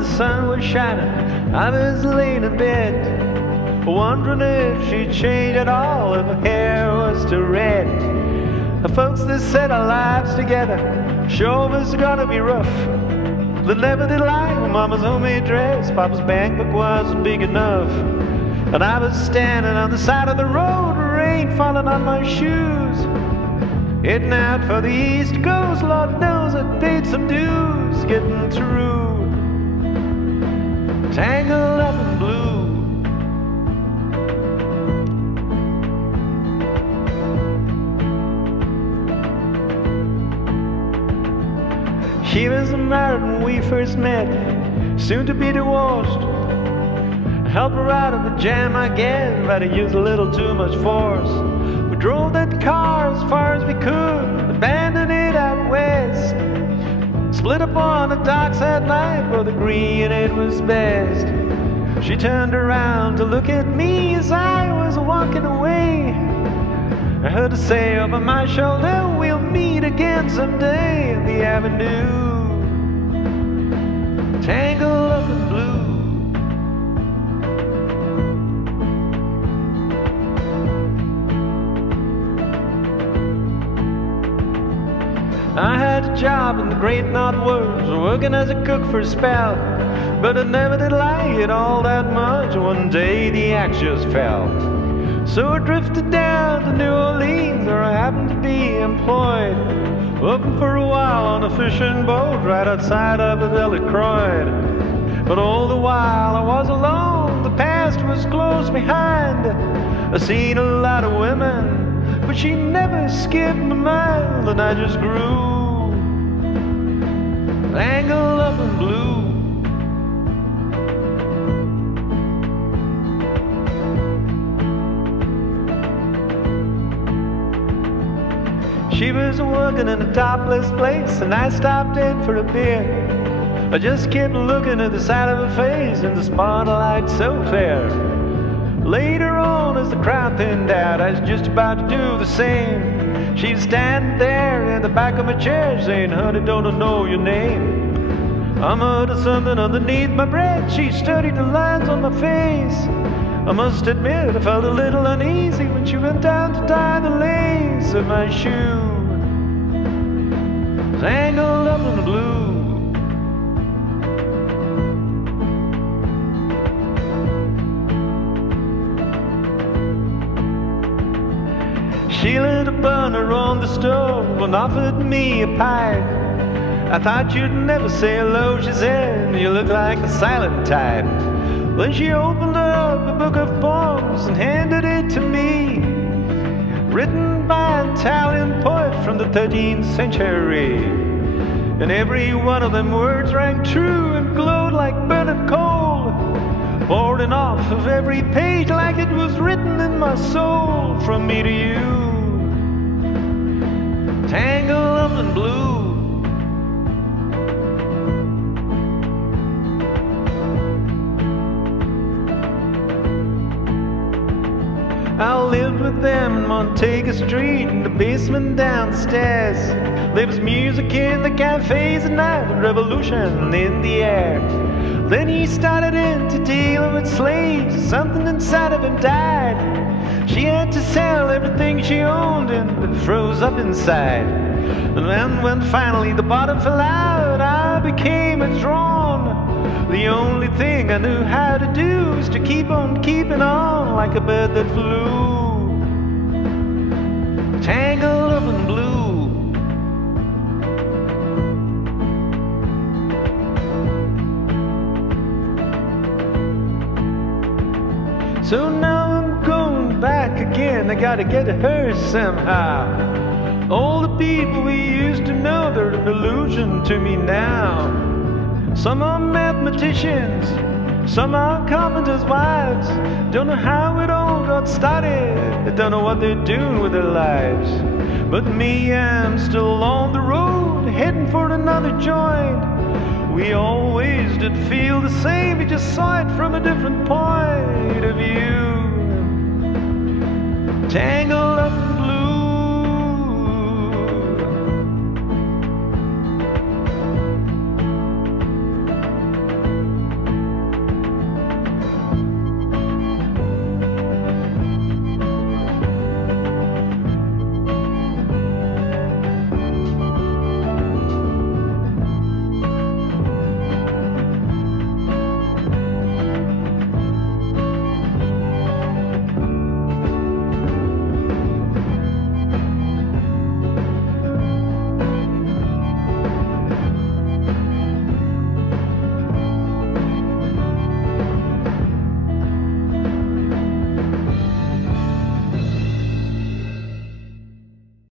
the sun was shining, I was laying in bed, wondering if she'd change at all if her hair was still red. The folks that said our lives together sure was gonna be rough. They never did like Mama's homemade dress, Papa's bank book wasn't big enough. And I was standing on the side of the road, rain falling on my shoes, heading out for the East Coast. Lord knows I paid some dues getting through. Tangled up in blue. She was married when we first met, soon to be divorced. Help her out of the jam, I guess, but I used a little too much force. We drove that car as far as we could, abandoned it out west. Split up on the docks at night, where the green it was best. She turned around to look at me as I was walking away. I heard her say over my shoulder, we'll meet again someday in the avenue. Tangled up in blue. I had a job in the great Northwoods, working as a cook for a spell, but I never did like it all that much. One day the axe just fell, so I drifted down to New Orleans, where I happened to be employed, working for a while on a fishing boat right outside of Detroit. But all the while I was alone, the past was close behind. I seen a lot of women, but she never skipped my mind, and I just grew tangled up in blue. She was working in a topless place, and I stopped in for a beer. I just kept looking at the side of her face in the spotlight so clear. Later on, as the crowd thinned out, I was just about to do the same. She was standing there in the back of my chair saying, honey, don't I know your name? I muttered something underneath my breath. She studied the lines on my face. I must admit I felt a little uneasy when she went down to tie the lace of my shoe. Tangled up in blue. She lit a burner on the stove and offered me a pipe. I thought you'd never say hello, she said, you look like a silent type. Then she opened up a book of poems and handed it to me, written by an Italian poet from the 13th century. And every one of them words rang true and glowed like burning coal, pouring off of every page like it was written in my soul. From me to you, tangled up in blue. I lived with them in Montega Street, in the basement downstairs. There was music in the cafes at night, and revolution in the air. Then he started in to deal with slaves. Something inside of him died. She had to sell everything she owned, and it froze up inside. And then when finally the bottom fell out, I became withdrawn. The only thing I knew how to do was to keep on keeping on, like a bird that flew, tangled up in blue. So now I'm going back again, I gotta get to her somehow. All the people we used to know, they're an illusion to me now. Some are mathematicians, some are carpenters' wives. Don't know how it all got started, they don't know what they're doing with their lives. But me, I'm still on the road, heading for another joint. We always did feel the same, we just saw it from a different point of view. Tangled